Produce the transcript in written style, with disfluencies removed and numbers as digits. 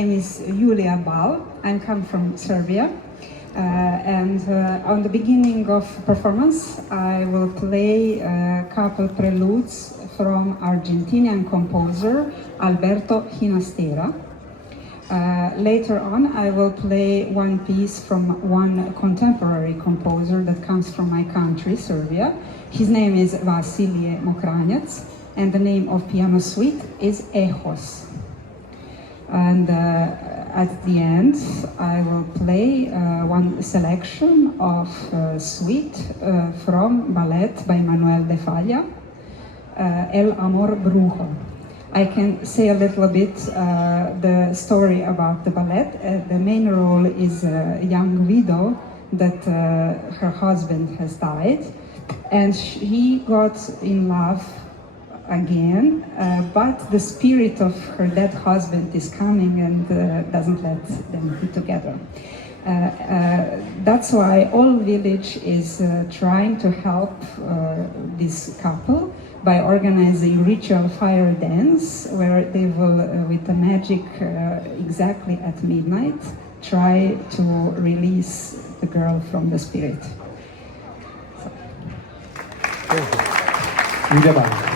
name is Julia Bal. I come from Serbia. On the beginning of performance, I will play a couple preludes from Argentinian composer Alberto Ginastera. Later on, I will play one piece from one contemporary composer that comes from my country, Serbia. His name is Vasilije Mokranjac, and the name of piano suite is Echos. And at the end, I will play one selection of suite from ballet by Manuel de Falla, El Amor Brujo. I can say a little bit the story about the ballet. The main role is a young widow that her husband has died, and she got in love again, but the spirit of her dead husband is coming and doesn't let them be together. That's why all village is trying to help this couple by organizing ritual fire dance, where they will, with the magic exactly at midnight, try to release the girl from the spirit. Julia Bal.